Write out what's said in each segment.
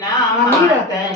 ना हम हारते हैं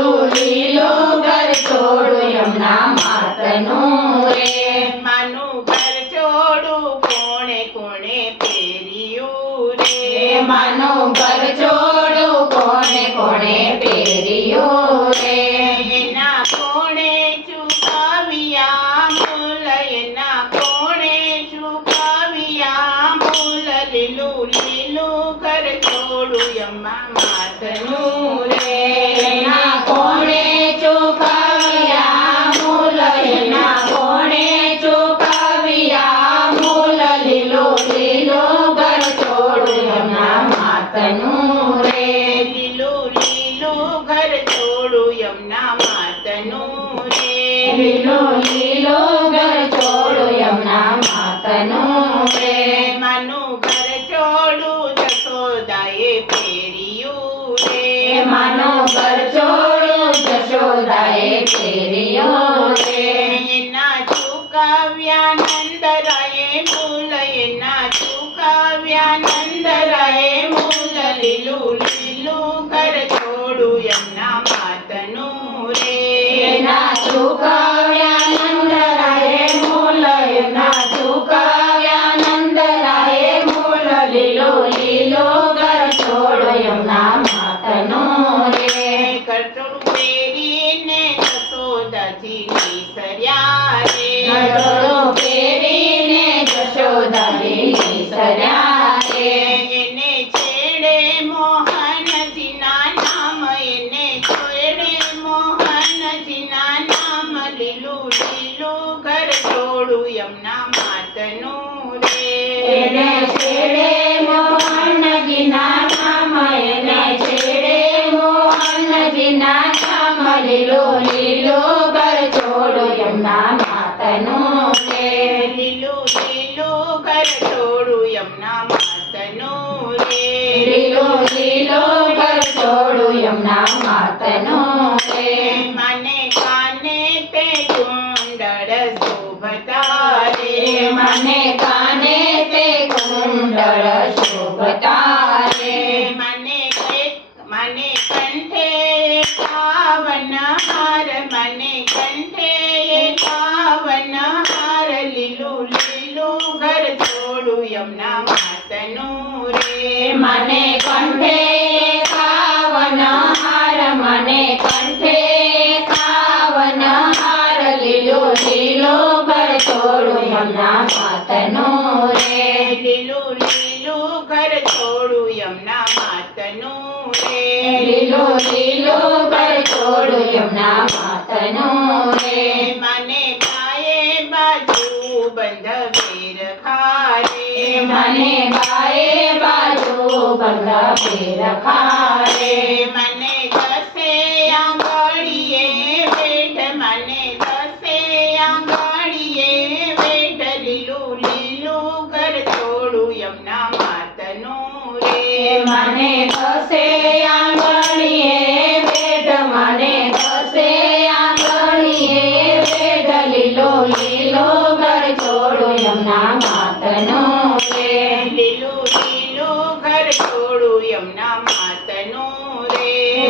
લીલો తోడు యమున మాతను రే నీలో గర తోడు యమున మాతను రే મને કંઠે કાવન હાર મને કંઠે કાવન હાર લીલો લીલો ઘર છોડું યમના માતનો રે લીલો લીલો ઘર છોડું યમના માતનો રે લીલો લીલો ઘર છોડું યમના માતનો રે મને બાએ બાજુ બંધ વેર ખારે મને બા પગ મને દસે આંગળીએ વેઠ લીલું લીલું છોડું યમના માતનું રે. મને દસે આંગળીએ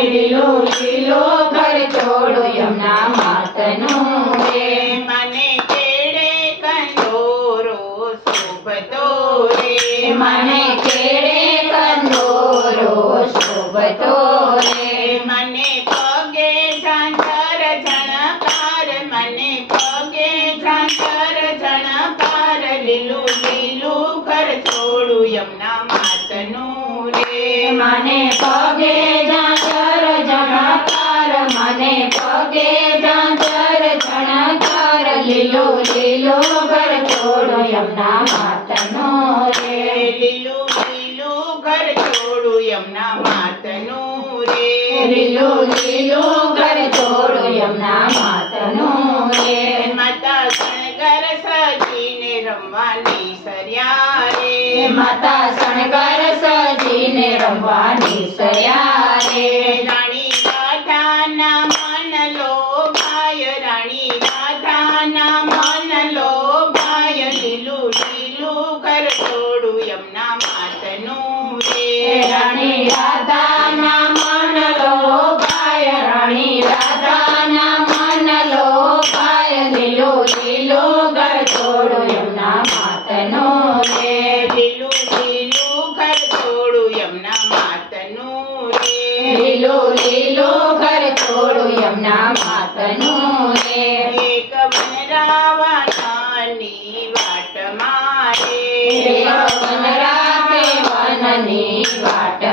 લીલો લીલો ઘર યમના માતનો. રે મને કેડે કંદોરો શોભતો રે. મને કેડે કંદોરો શોભતો રે. મને પગે ઝાંઝર ઝણકાર મને પગે ઝાંઝર ઝણકાર લીલું લીલું ઘર છોડું યમના માતનું રે. મને પગે મને પગે ઝાંઝર ઝણકાર લીલો લીલો ઘર છોડો યમના માતનો રે. લીલો લીલો ઘર છોડો યમના માતનો રે. લીલો લીલો ઘર છોડો યમના માતનો રે. માતા શણગર સજીને રમવાની સર્યા રે. માતા શણગાર સજીને રમવાની સર્યા રે. રાણી વાટ મારે. વનની વાટ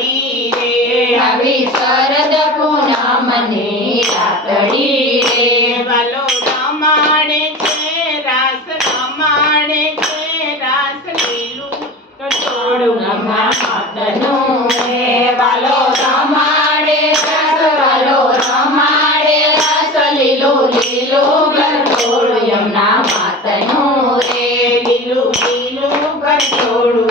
રાતડી રે આવી શરદ પૂનમની રાતડી રે વાલો રમાડે છે રાસ રમાડે છે રાસ લીલું છોડું રમા માતનું રે વાલો રમાડે રસ વાલો રમાડે રસ લીલો લીલો ઘર છોડું યમુના માતનું રે લીલું લીલું ઘર